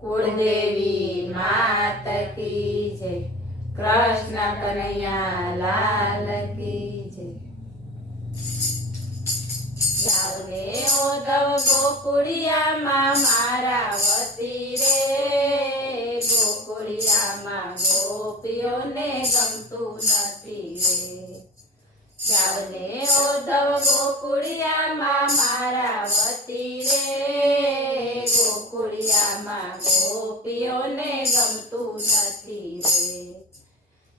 कुलदेवी मात की जय। कृष्ण कन्हैया लाल की जय। जाओ रे उद्धव गोकुड़िया माँ मारा वती रे। गोकुड़िया माँ गोपियों ने गमतू नथी रे। जाओ ने उद्धव गोकुड़िया माँ मारा वती रे। गोकुड़िया माँ गोपियों ने गमतू नथी रे।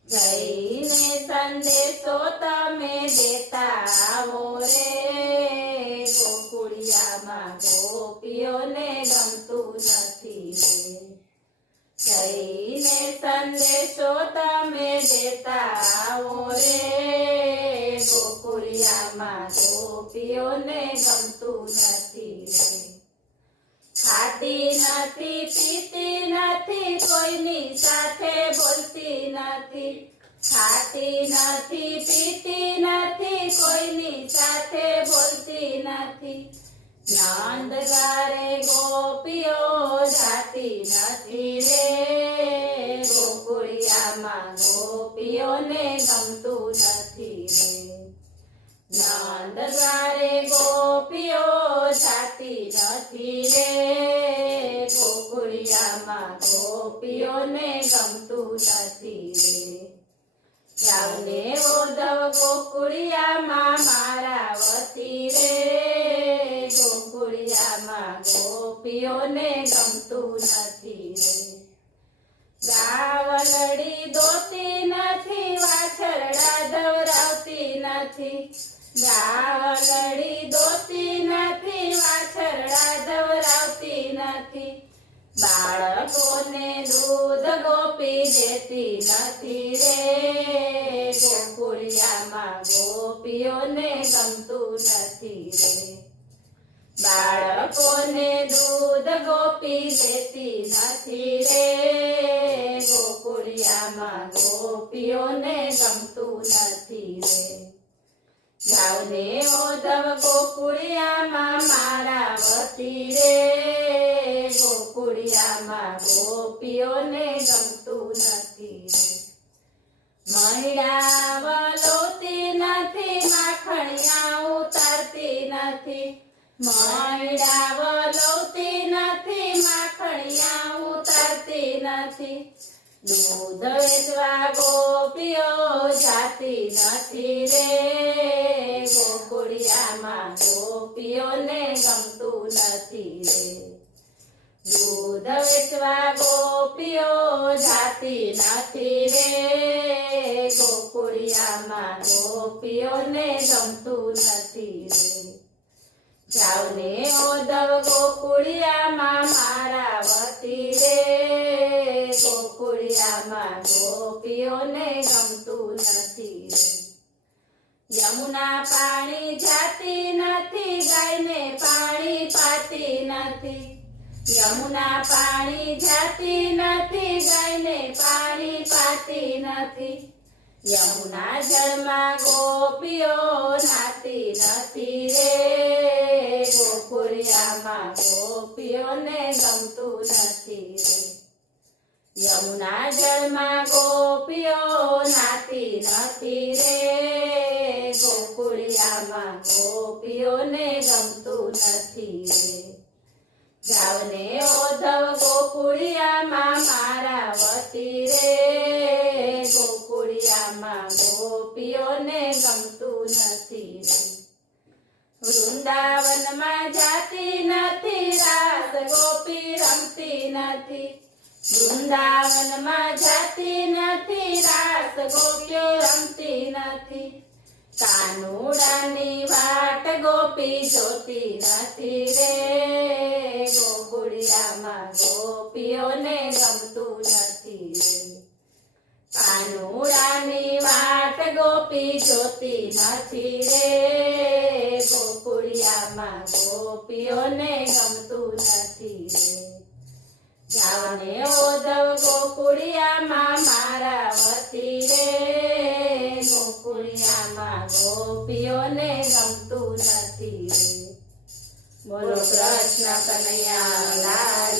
जईने संदेशो तमे देता आवो रे। गोकुड़िया माँ गोपियों ने गमतू नथी रे। जईने संदेशो तमे देता आवो रे। गोकुड़िया माँ गोपियों ने गमतू नथी रे। खाती नथी पीती नथी कोईनी साथे बोलती नथी। खाती नथी पीती नथी कोईनी साथे बोलती नथी। नंद गारे गोपियो जाती नथी रे। गोकुड़िया माँ गोपियों ने गमतू नथी रे। नंद गारे गोपियो जाती नथी रे। गोकुड़िया माँ गोपियों ने गमतू नथी रे। जाओ ने उद्धव गोकुड़िया माँ मारा वती रे। गोकुड़िया माँ गोपियों ने गमतू नथी रे। गावलड़ी दोती नथी वाछरड़ा दवरावती नथी। गावलड़ी दोती नथी वाछरड़ा दवरावती नथी। बाळकोने दूध गोपी देती नथी रे। गोकुड़िया माँ गोपियों ने गमतू नथी रे। बाळकोने दूध गोपी देती नथी रे। गोकुड़िया माँ गोपियों ने गमतू नथी रे। जाओ ने उद्धव गोकुड़िया माँ मारा वती रे। गोकुड़िया माँ गोपियों ने गमतू नथी रे। महीड़ा वलोती नथी माखणिया उतारती नथी। महीड़ा वलोती नथी माखणिया उतारती नथी। दूध वेचवा गोपियो जाती नथी रे। गोकुड़िया माँ गोपियों ने गमतू नथी रे। दूध वेचवा गोपियो जाती नथी रे। गोकुड़िया माँ गोपियों ने गमतू नथी रे। जाओ ने उद्धव गोकुड़िया माँ मारा वती रे। गोकुड़िया माँ गोपियों ने गमतू नथी रे। यमुना पाणी जाती नथी गाय ने पाणी पाती नथी। यमुना पाणी जाती नथी गाय ने पाणी पाती नथी। यमुना जल में गोपियो नाती नथी रे। गोकुड़िया माँ गोपियों ने गमतू नथी रे। यमुना जल में गोपियो नाती नथी रे। गोकुड़िया माँ गोपियों ने गमतू नथी रे। जाओ ने उद्धव गोकुड़िया माँ मारा वती रे। गोकुड़िया माँ गोपियों ने गमतू नथी रे। वृंदावन में जाती नथी रास गोपी रमती नथी। वृंदावन में जाती नथी रास गोपी रमती नथी। कानुड़ानी वाट गोपी जोती नथी रे। गोकुड़िया माँ गोपियों ने गमतू नथी रे। कानुड़ानी वाट गोपी जोती नथी रे। गोकुड़िया माँ गोपियों ने गमतू नथी रे। जाओ ने उद्धव गोकुड़िया माँ मारा वती रे। गोकुड़िया माँ गोपियों ने गमतू नथी रे। बोलो कृष्ण कन्हैया लाल